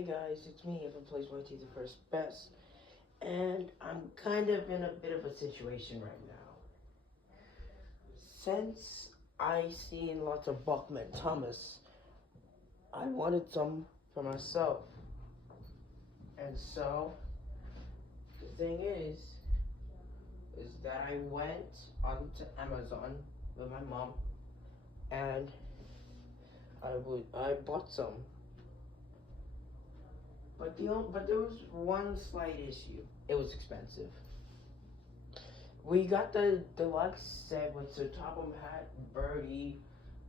Hey guys, it's me, Evan Plays YT the First Best, and I'm kind of in a bit of a situation right now. Since I seen lots of Bachmann Thomas, I wanted some for myself. And so, the thing is that I went onto Amazon with my mom, and I bought some. But there was one slight issue. It was expensive. We got the deluxe set with the Topham Hat, Birdie,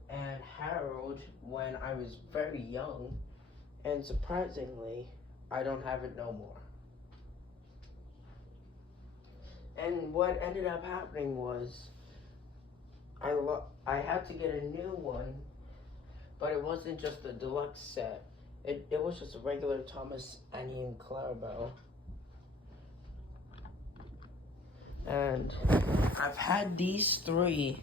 and Harold when I was very young, and surprisingly, I don't have it no more. And what ended up happening was I had to get a new one, but it wasn't just the deluxe set. It was just a regular Thomas, Annie, and Clarabelle. And I've had these three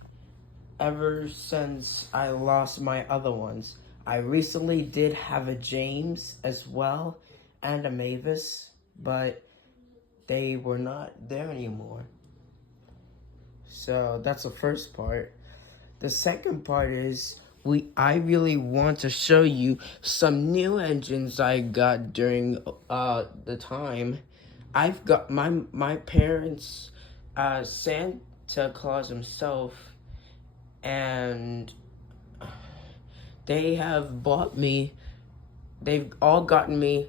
ever since I lost my other ones. I recently did have a James as well and a Mavis, but they were not there anymore. So that's the first part. The second part is I really want to show you some new engines I got during the time. I've got my parents, Santa Claus himself, and they've all gotten me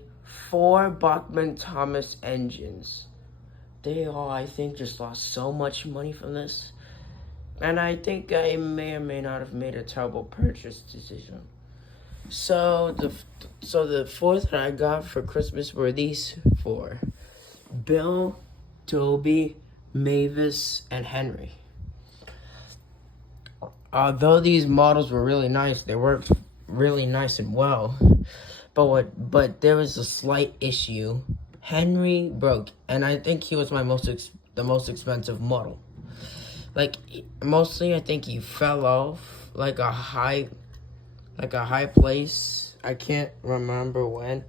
4 Bachmann Thomas engines. They all, I think, just lost so much money from this. And I think I may or may not have made a terrible purchase decision. So the 4 that I got for Christmas were these 4. Bill, Toby, Mavis, and Henry. Although these models were really nice, they worked really nice and well. But there was a slight issue. Henry broke, and I think he was the most expensive model. Like, mostly I think he fell off like a high place. I can't remember when.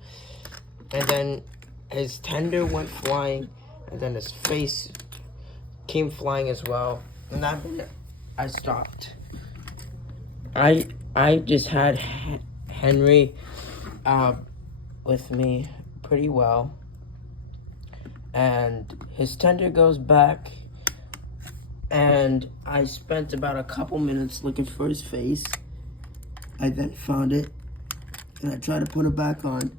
And then his tender went flying, and then his face came flying as well. And that minute, I stopped. I just had Henry with me pretty well, and his tender goes back, and I spent about a couple minutes looking for his face. I then found it, and I tried to put it back on,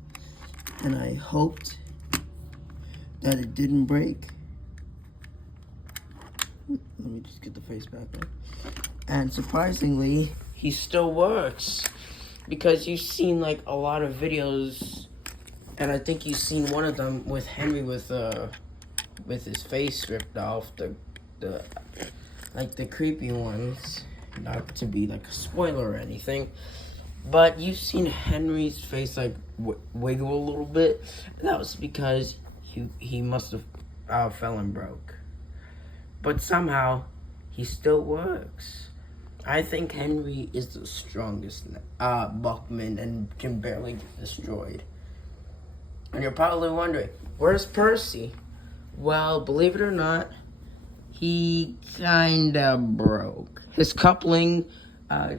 and I hoped that it didn't break. Let me just get the face back on. And surprisingly, he still works, because you've seen like a lot of videos, and I think you've seen one of them with Henry with his face ripped off, the creepy ones. Not to be like a spoiler or anything, but you've seen Henry's face like wiggle a little bit. That was because he must have fell and broke. But somehow he still works. I think Henry is the strongest Bachmann and can barely get destroyed. And you're probably wondering, where's Percy? Well, believe it or not, he kinda broke. His coupling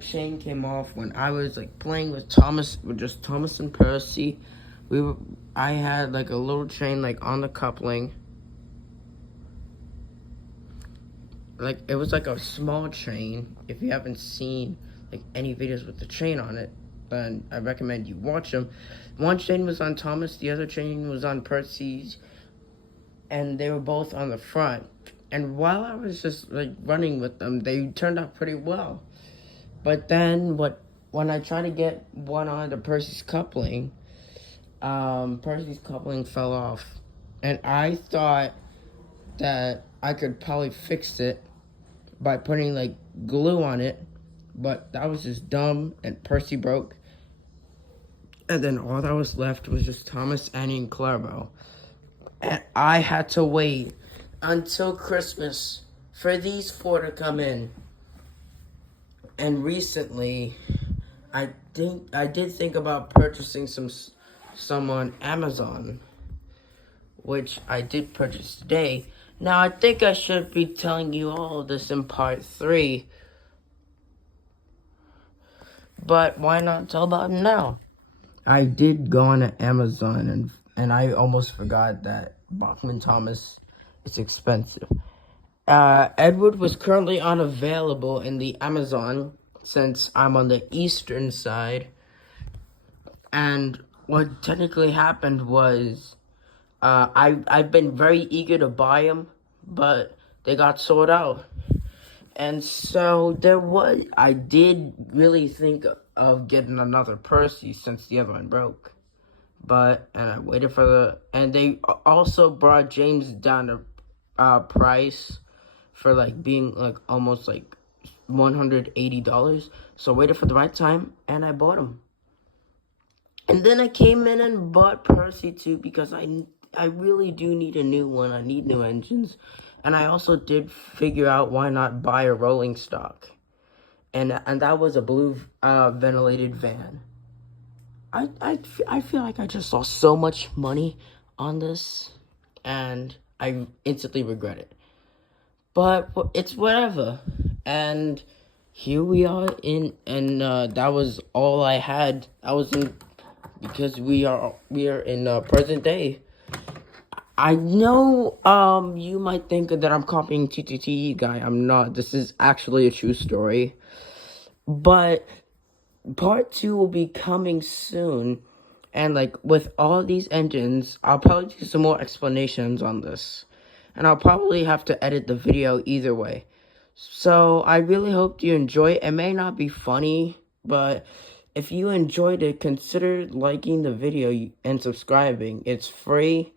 chain came off when I was like playing with just Thomas and Percy. I had like a little chain like on the coupling. Like, it was like a small chain. If you haven't seen like any videos with the chain on it, then I recommend you watch them. One chain was on Thomas, the other chain was on Percy's, and they were both on the front. And while I was just like running with them, they turned out pretty well. But then when I tried to get one onto Percy's coupling fell off, and I thought that I could probably fix it by putting like glue on it, but that was just dumb, and Percy broke. And then all that was left was just Thomas, Annie, and Clarabelle. And I had to wait until Christmas for these 4 to come in. And recently, I did think about purchasing some some on Amazon, which I did purchase today. Now, I think I should be telling you all of this in part 3, but why not tell about it now? I did go on to Amazon, and I almost forgot that Bachmann Thomas is expensive. Edward was currently unavailable in the Amazon since I'm on the eastern side. And what technically happened was, I've been very eager to buy them, but they got sold out. And so I did really think of getting another Percy since the other one broke. And I waited and they also brought James down to price for like being like almost like $180. So I waited for the right time and I bought him. And then I came in and bought Percy too because I really do need a new one. I need new engines. And I also did figure out why not buy a rolling stock. And that was a blue ventilated van. I feel like I just lost so much money on this, and I instantly regret it. But it's whatever. And here we are that was all I had. Because we are in present day. I know you might think that I'm copying TTTE guy. I'm not. This is actually a true story. But part 2 will be coming soon. And like with all these engines, I'll probably do some more explanations on this. And I'll probably have to edit the video either way. So I really hope you enjoy it. It may not be funny, but if you enjoyed it, consider liking the video and subscribing. It's free.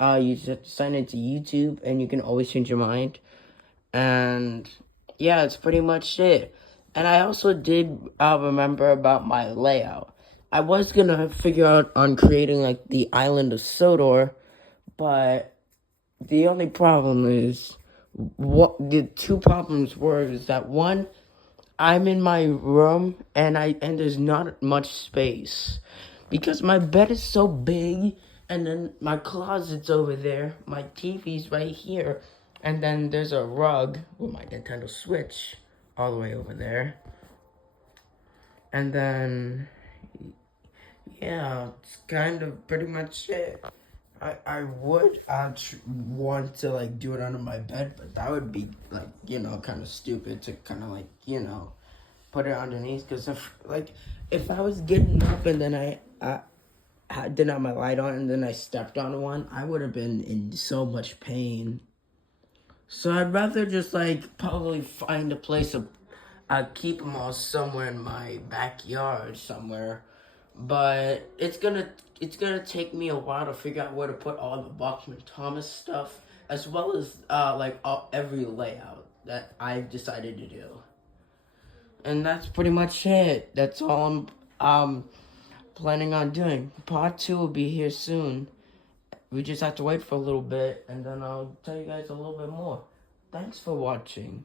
You just have to sign into YouTube, and you can always change your mind. And yeah, it's pretty much it. And I also did remember about my layout. I was gonna figure out on creating like the island of Sodor, but the only problem is the two problems is that one, I'm in my room and there's not much space because my bed is so big, and then my closet's over there, my TV's right here, and then there's a rug with my Nintendo Switch all the way over there. And then yeah, it's kind of pretty much it. I would want to like do it under my bed, but that would be like, kind of stupid to kind of like, put it underneath. Because if I was getting up and then I didn't have my light on and then I stepped on one, I would have been in so much pain. So I'd rather just like probably find a place to keep them all somewhere in my backyard somewhere. But it's gonna take me a while to figure out where to put all the Bachmann Thomas stuff, as well as every layout that I've decided to do. And that's pretty much it. That's all I'm planning on doing. Part 2 will be here soon. We just have to wait for a little bit, and then I'll tell you guys a little bit more. Thanks for watching.